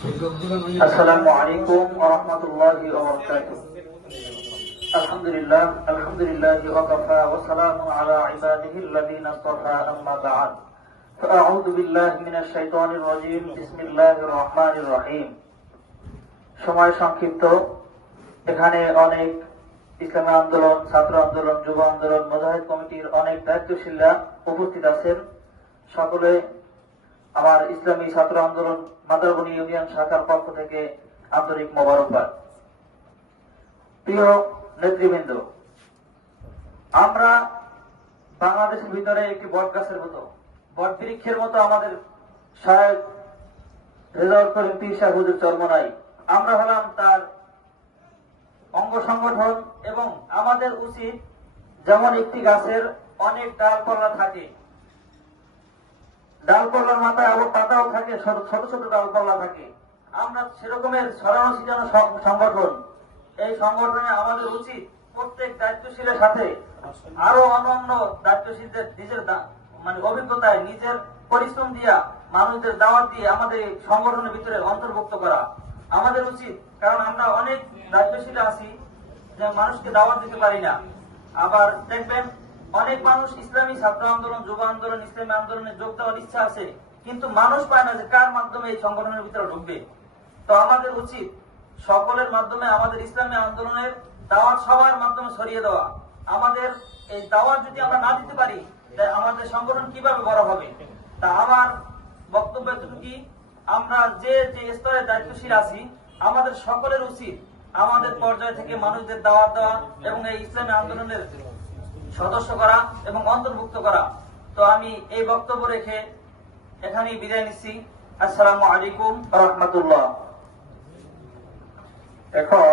السلام عليكم ورحمة الله وبركاته الحمد لله الحمد لله وكفى وسلام على عباده الذين اصطفى أما بعد فأعوذ بالله من الشيطان الرجيم بسم الله الرحمن الرحيم সময় সংক্ষিপ্ত এখানে অনেক ইসলামী আন্দোলন ছাত্র আন্দোলন যুব আন্দোলন মোজাহিদ কমিটির অনেক দায়িত্বশীলরা উপস্থিত আছেন সকলে আমার ইসলামী ছাত্র আন্দোলন মাদারবনী ইউনিয়ন শাখার পক্ষ থেকে আন্তরিক মোবারকবাদ। প্রিয় নেতৃবৃন্দ, আমরা বাংলাদেশের ভিতরে একটি বট গাছের মতো বট বৃক্ষের মতো আমাদের সাহেব রেজাউল করিম পীর সাহেব হুজুর চর্মনাই আমরা হলাম তার অঙ্গ সংগঠন এবং আমাদের উচিত যেমন একটি গাছের অনেক ডালপালা থাকে ডালপালার মাথায় আবার পাতাও থাকে, ছোট ছোট ডালপালা থাকে। আমরা সেরকমের ছড়ানো ছিটানো সংগঠন। এই সংগঠনে আমাদের উচিত প্রত্যেক দায়িত্বশীলের সাথে আরও অন্যান্য দায়িত্বশীলদের নিজের মানে অভিজ্ঞতায় নিজের পরিশ্রম দিয়া মানুষদের দাওয়াত দিয়ে আমাদের সংগঠনের ভিতরে অন্তর্ভুক্ত করা আমাদের উচিত। কারণ আমরা অনেক দায়িত্বশীল আছি, যে মানুষকে দাওয়াত দিতে পারি না। আবার দেখবেন অনেক মানুষ ইসলামী ছাত্র আন্দোলন, যুব আন্দোলন, ইসলামী আন্দোলনে যোগ দেওয়ার ইচ্ছা আছে, কিন্তু মানুষ পায় না যে কার মাধ্যমে এই সংগঠনের ভিতরে ঢুকবে। তো আমাদের উচিত সকলের মাধ্যমে আমাদের ইসলামী আন্দোলনের দাওয়াত সবার মাধ্যমে ছড়িয়ে দেওয়া। আমাদের এই দাওয়াত যদি আমরা না দিতে পারি আমাদের সংগঠন কীভাবে বড় হবে? তা আমার বক্তব্য কি আমরা যে যে স্তরে দায়িত্বশীল আছি, আমাদের সকলের উচিত আমাদের পর্যায় থেকে মানুষদের দাওয়াত দেওয়া এবং এই ইসলামী আন্দোলনের সদস্য করা এবং অন্তর্ভুক্ত করা। তো আমি এই বক্তব্য রেখে এখানেই বিদায় নিচ্ছি। আসসালামু আলাইকুম রহমতুল্লাহ। এখন